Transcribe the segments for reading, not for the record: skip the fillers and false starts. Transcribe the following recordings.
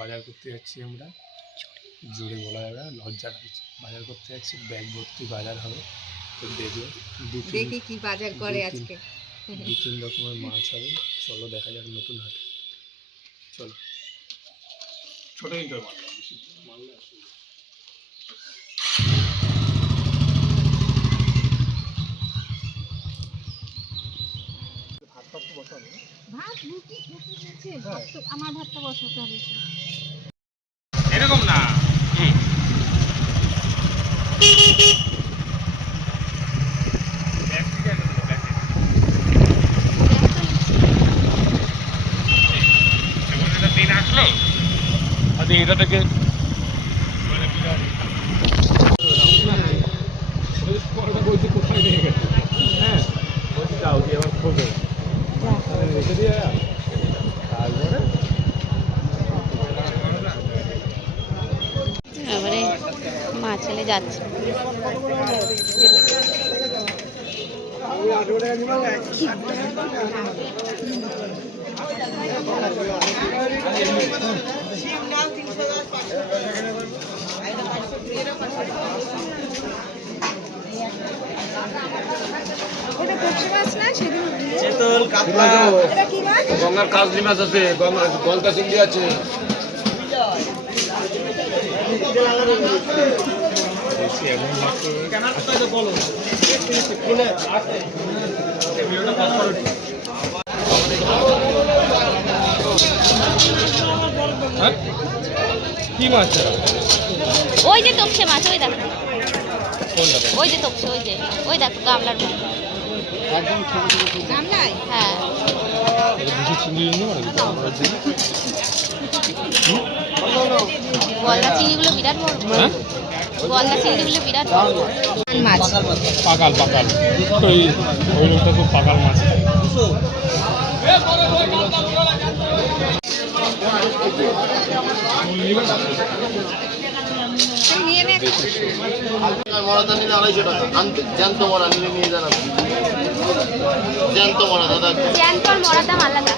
বাজার করতে যাচ্ছি আমরা, জোরে বলা যাবে না, লজ্জা লাগছে। বাজার করতে যাচ্ছি, ব্যাগ ভর্তি বাজার হবে। তো দেখবে দেখি কি বাজার করে আজকে। 2-3 রকমের মাছ হবে। চলো দেখা যাক নতুন হাটে। চলো ছোট ইন্টার মারলে ভাত রুটি নিচে ভাত তো আমার ভাতটা বসাতে হবে এরকম না। এটাকে কোথায় নিয়ে গেছে? হ্যাঁ যাও দিয়ে আবার খোঁজো রেখে দিয়ে তারপরে মা ছেলে যাচ্ছে। গঙ্গার কাজলি মাছ আছে, গলদা চিংড়ি আছে। কি মাছ? ওই যে তপসে মাছ, ওই দেখো, ওই যে তপসে, ওই দেখো গামলার মধ্যে। হ্যাঁ গলদা চিংড়িগুলো বিরাট বড়, গলদা চিংড়িগুলো বিরাট বড় মাছ। পাকাল ওই লোকটা খুব পাকাল মাছ। মরাটা নিলে 250 টাকা, জ্যান্ত মরা নিলে নিয়ে যান আপনি। জ্যান্ত মরা দাদা, জ্যান্ত আর মরার দাম আলাদা।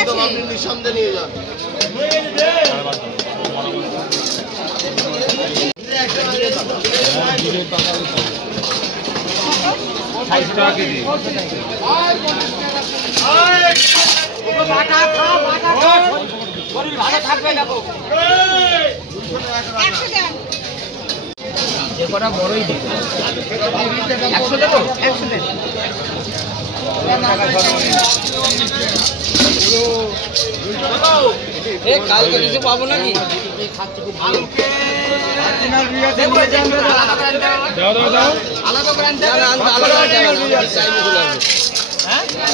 একদম আপনি নিঃসন্দেহে নিয়ে যান। যে কটা বড়ই দিই 100 দেবো, 100 দেন। কালকে কিছু পাবো নাকি?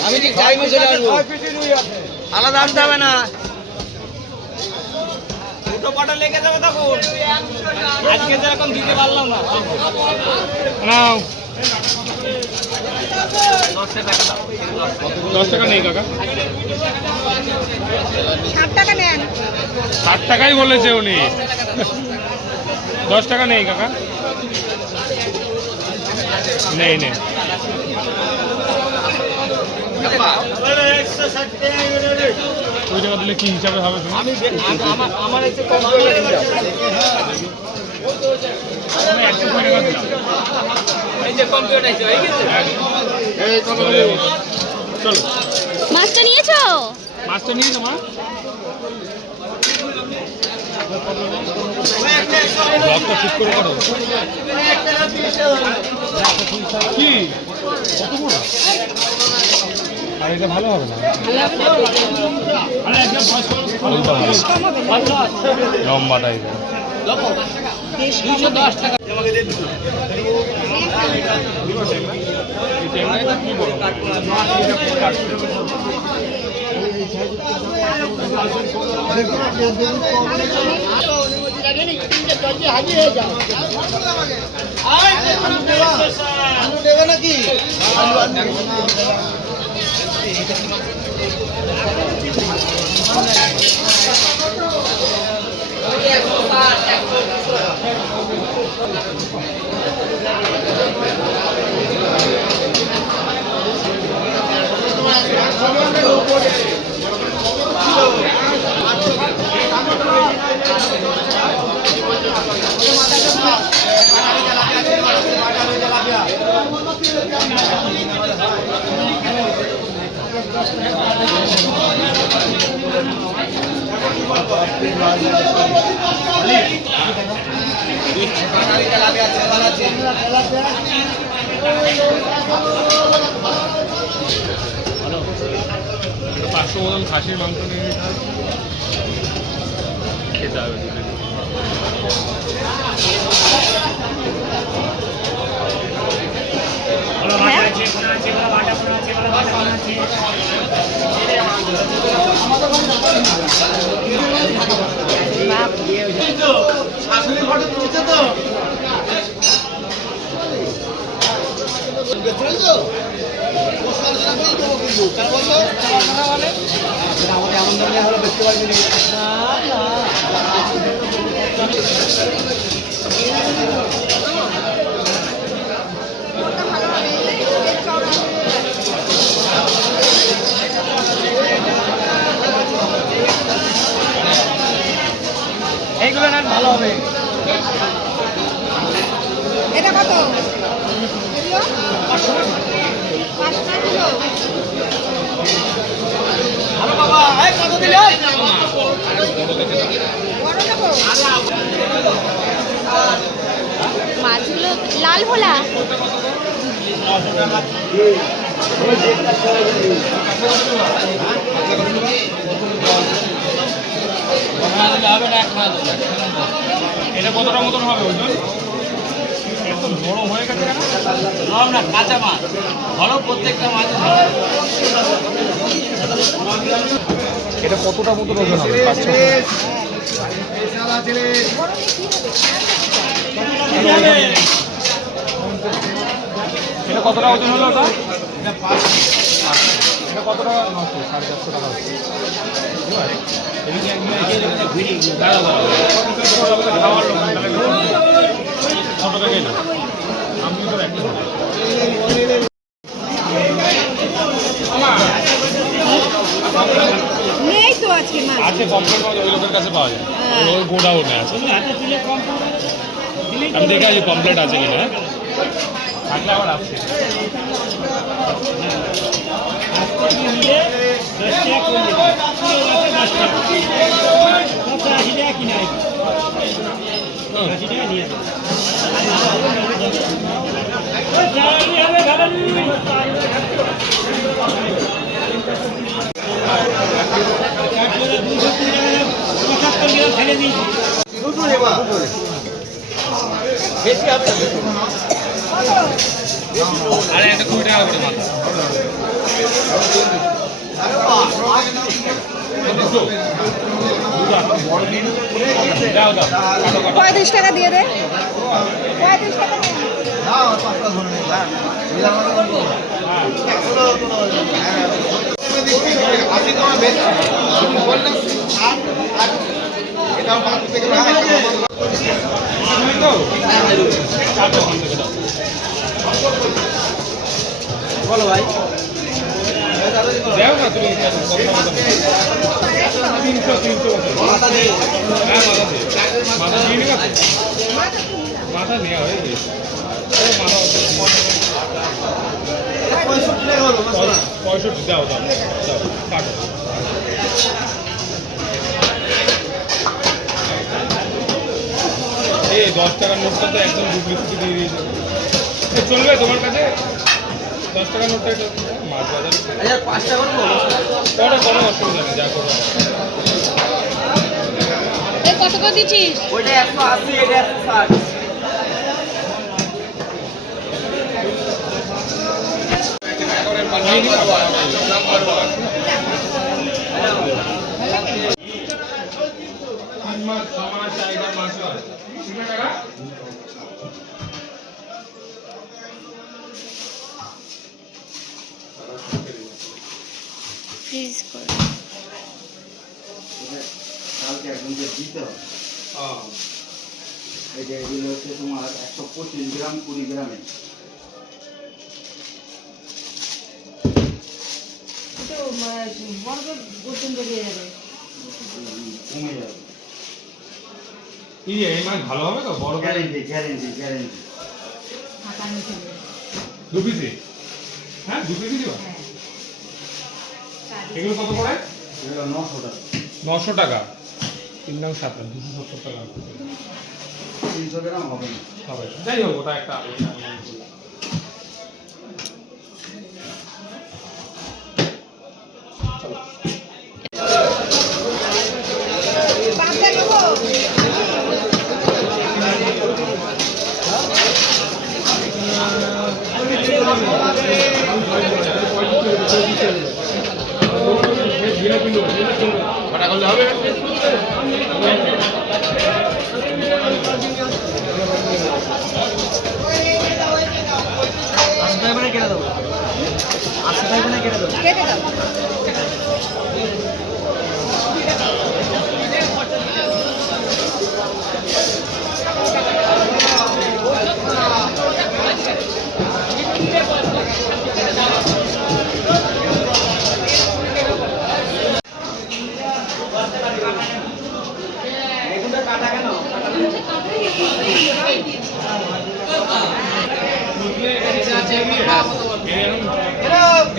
আমি ঠিক টাইমে চলে আসবো, আলাদা আনতে হবে না। দুটো পাটা লেগে যাবে তখন, আজকে যেরকম দিতে পারলাম না। 10 টাকা নেই কাকা, 60 টাকা নেন। 60 টাকাই বলেছে উনি। 10 টাকা নেই কাকা, নেই নেই। ওই টাকা দিলে কি হিসাবে হবে? আমার একটু কম চলো মাছটা নিয়েছো? মাছটা নিয়েছো মা? ব্লগটা ঠিক করে করো। কি কত বড়? আর এটা ভালো হবে না, লম্বা টাইপের। 210 টাকা। কি বড় দেবে নাকি? পাঁচশো মতন খাসির মাংস নিয়ে নিতে হবে, খেতে হবে দুদিন। এইগুলো নেন ভালো হবে। এটা কত? এগুলো 5 টাকা কিলো। আরে বাবা এই কত দিলে? বড় নেবো? মাছগুলো লাল ভোলা। এটা কতটা মতন হবে ওজন? একদম বড় হয়ে গেছে কেন? সব না কাঁচা মাছ ভালো, প্রত্যেকটা মাছ এটা কতটা মতন ওজন হবে? 500? এটা কতটা ওজন হলো ওটা? এটা কত টাকা? 450 টাকা হচ্ছে। খাওয়ার লোক ছোট থেকে না, আমি তো একটু নেই তো আজকে মাছ। আছে, কমপ্লেট মাছ ওই লোকের কাছে পাওয়া যায়, ওই গোডাউনে আছে। আমি দেখে আছি কমপ্লেট আছে কিনা, থাকলে আবার আসছে। বেশি হবে আরে এটা 20 টাকা করে মাথা। দাও দাও, 35 টাকা দিয়ে দে। 35 টাকা দে। বলো ভাই। দেও না তুমি 300 মাথা দিয়ে হ্যাঁ মাথা দিয়ে নিবা, মাথা নেওয়া হয়ে গেছে। মাথা 65 টাকা হলো। 65 দাও দাও দাও, কাটো। এই 10 টাকার নোটটা তো একদম ডুপ্লিসিটি দিয়ে দিয়েছে। চলবে তোমার কাছে 10 টাকার নোটটা? এটা মাছ বাজার 5 টাকা করবো। পরে কোনো অসুবিধা নেই, যা করবো। কত করে দিচ্ছিস? ওইটা 180, এটা 160। প্লিজ করে কালকে একদম যে দিতে হবে এই যে এগুলো হচ্ছে তোমার 125 গ্রাম 20 গ্রামে। কমে যাবে, এই মাছ ভালো হবে তো? বড় গ্যারেন্টি গ্যারেন্টি গ্যারেন্টি। 2 পিসি? হ্যাঁ 2 পিসি দিবা? এগুলো কত করে? এগুলো 900 টাকা। 900 টাকা। 3 নং 7 270 টাকা 300 গ্রাম হবে না। হবে। যাই হোক ওটা একটা চলো। কটা করলে হবে?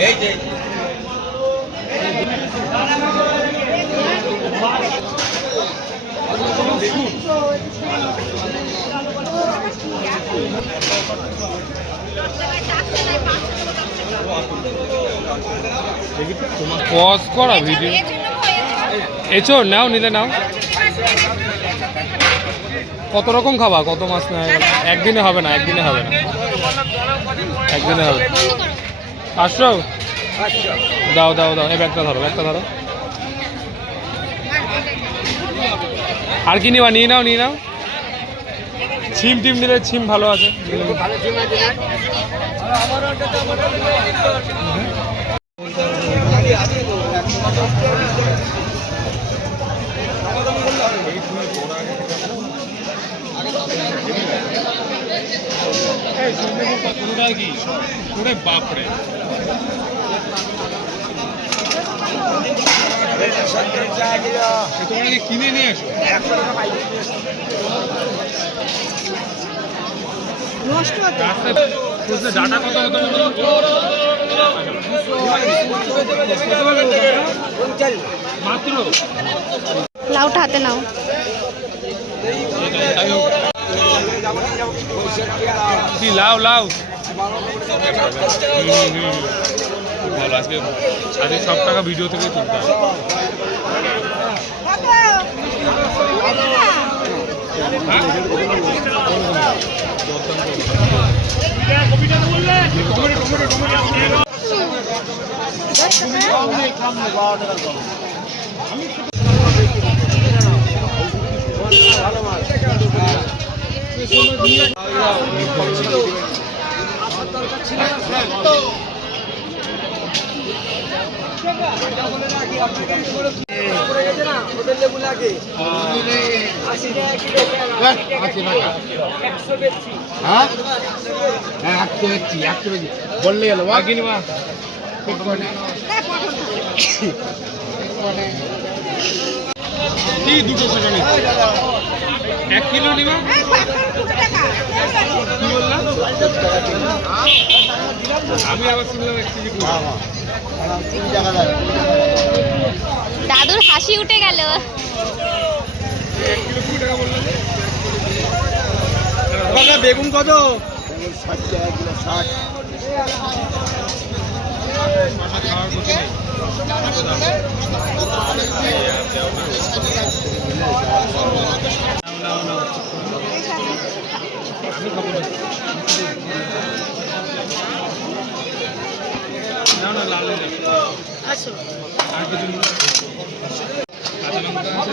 এই যে পজ করা ভিডিও এচো নাও নিলে নাও কত রকম খাবা কত মাছ নেয় একদিনে হবে না একদিনে হবে না একদিনে হবে 500 দাও দাও দাও এই ব্যাগটা ধরো আর কি নিবা নিয়ে নাও ছিম টিম নিলে ছিম ভালো আছে কি ওরে বাপরে তোমরা কি কিনে নিয়ে আসো ডাটা কত মাত্র লাউটা হাতে নাও কি লাউ ভালো আজকে সাড়ে 7 টাকা ভিডিও থেকে তুলতে হবে বললে গেল কি দুটো টাকা নিচ্ছি 1 কিলো নিবা কি বললাম আমি আবার শুনলাম 1 কেজি দাদুর হাসি উঠে গেল 1 কিলো 2 টাকা বললাম বেগুন কত? 60 টাকা কিলো 60 খাওয়ার গতি নেই আমি খাবো না লাল আসো আর কিছু কাঁচা লঙ্কা আছে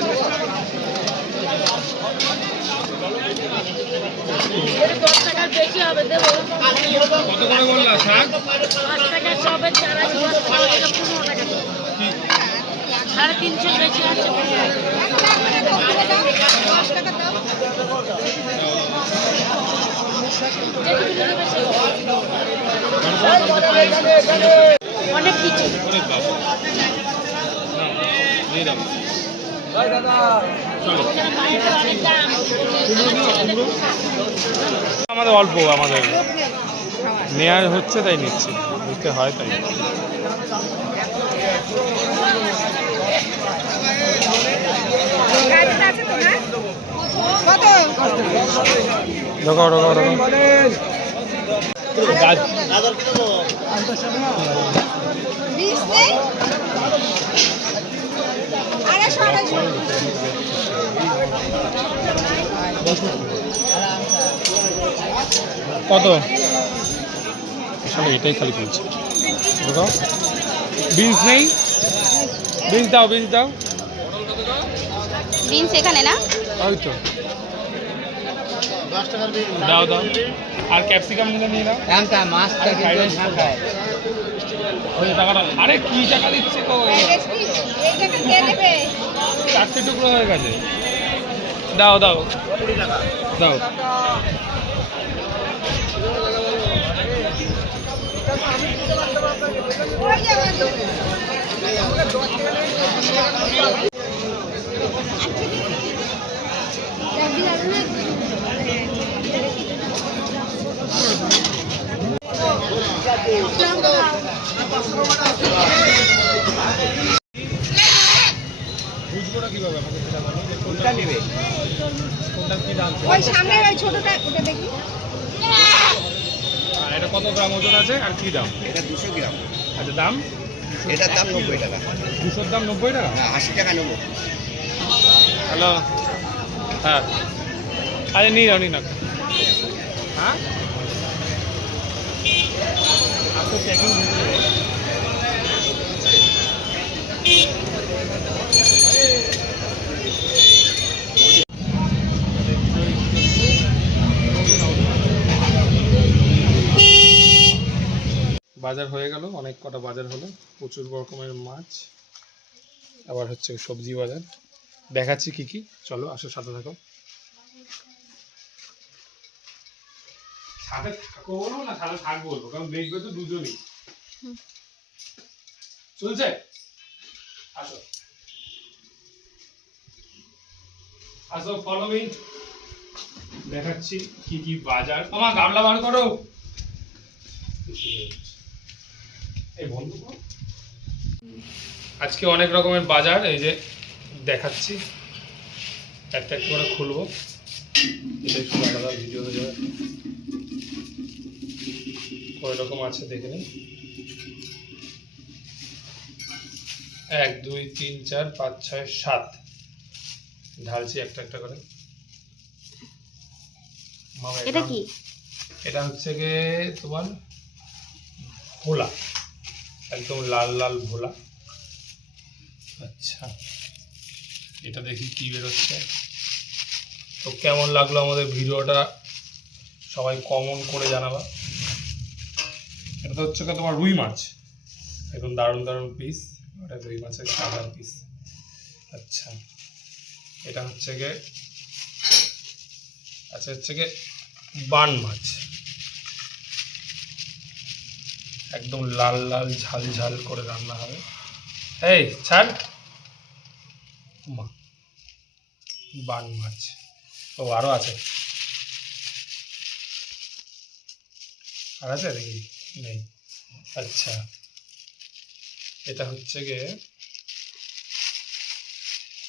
কত করে বললা শাক 5 টাকা সবের চারা 15 টাকা 350 বেশি আছে অনেক কিছু আমাদের অল্প আমাদের নেওয়া হচ্ছে তাই নিচ্ছি নিতে হয় তাই ঢোকাও ঢোকাও ঢোকাও গাজর কি দেবো? কত? আসলে এটাই খালি বলছি। ঢোকাও। বিনস নেই? বিনস দাও, বিনস দাও। বিনস এখানে না? ওই তো 10 টাকার বিল। দাও দাও। আর ক্যাপসিকাম নিলে নিয়ে নাও। দামটা মাছটা কিন্তু না খায়। ওই টাকাটা, আরে কি টাকা দিচ্ছে গো? 4টে টুকরো হয়ে গেছে। দাও দাও দাও। বুঝবোটা কিভাবে আমাকে সেটা বলো। কোনটা নেবে? কোনটা কি দাম? ওই সামনে ওই ছোটটা ওটা দেখি। আর এটা কত গ্রাম ওজন আছে আর কি দাম? এটা 200 গ্রাম। আচ্ছা দাম? এটার দাম 90 টাকা। 200 দাম 90 টাকা? না 80 টাকা নেবো। হ্যালো, হ্যাঁ, আরে নিয়ে যাও নিয়ে নাও। হ্যাঁ आपको पैकिंग বাজার হয়ে গেল, অনেক কটা বাজার হলো, প্রচুর রকমের মাছ, আবার হচ্ছে সবজি বাজার। দেখাচ্ছি কি কি, চলো আসো সাথে থাকো। সাথে থাকো বলবো না, সাথে থাকবো বলবো, কারণ দেখবে তো দুজনই। চলছে, আসো আসো, ফলো মি। দেখাচ্ছি কি কি বাজার। তোমার গামলা বার করো, এই বন্ধ করো। আজকে অনেক রকমের বাজার, এই যে দেখাচ্ছি, একটা একটা করে খুলবো, এটা একটু আলাদা ভিডিও হয়ে যাবে। কয় রকম আছে দেখে নিন। 1 2 3 4 5 6 7 ঢালছি একটা একটা করে। মামা, এটা কি? এটা হচ্ছে গিয়ে তোমার ভোলা, একদম লাল লাল ভোলা। আচ্ছা, এটা দেখি কি বেরোচ্ছে। তো কেমন লাগলো আমাদের ভিডিওটা সবাই কমেন্ট করে জানাবা। এটা তো হচ্ছে তোমার রুই মাছ, একদম দারুণ দারুণ পিস। ওটা রুই মাছের সাদা পিস। আচ্ছা, এটা হচ্ছে গিয়ে, আচ্ছা হচ্ছে গিয়ে বান মাছ, একদম লাল লাল ঝাল ঝাল করে রান্না হবে। এই ছাড় মা, বান মাছ। ও আরো আছে, আর আছে দেখি, নেই। আচ্ছা, এটা হচ্ছে গিয়ে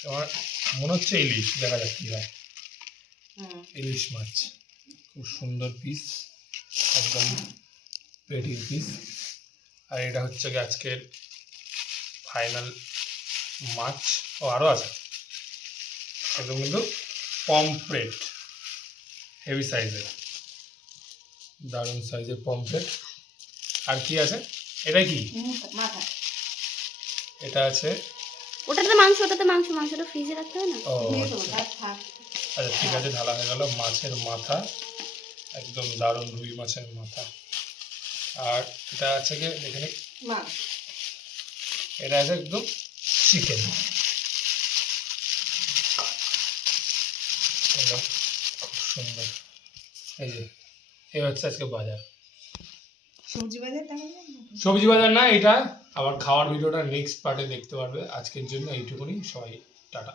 তোমার মনে হচ্ছে ইলিশ, দেখা যাক কি হয়। ইলিশ মাছ, খুব সুন্দর পিস, একদম পেটির পিস। আর এটা হচ্ছে গিয়ে আজকের ফাইনাল মাছ। ও আরও আছে, একদম কিন্তু পমফ্রেট, হেভি সাইজের, দারুণ সাইজের পমফ্রেট। আর কি আছে? এটা কি? এটা আছে, ওটাতে মাংস, ওটাতে মাংস, মাংসটা ফ্রিজে রাখতে হয় না? ও আচ্ছা ঠিক আছে, ঢালা হয়ে গেল। মাছের মাথা, একদম দারুণ রুই মাছের মাথা। আর এটা আছে কি এখানে, এটা আছে একদম চিকেন, খুব সুন্দর। এই যে এই হচ্ছে আজকে বাজার। সবজি বাজার না এটা, আবার খাওয়ার ভিডিওটা নেক্সট পার্টে দেখতে পারবে। আজকের জন্য এইটুকুনি, সবাই টাটা।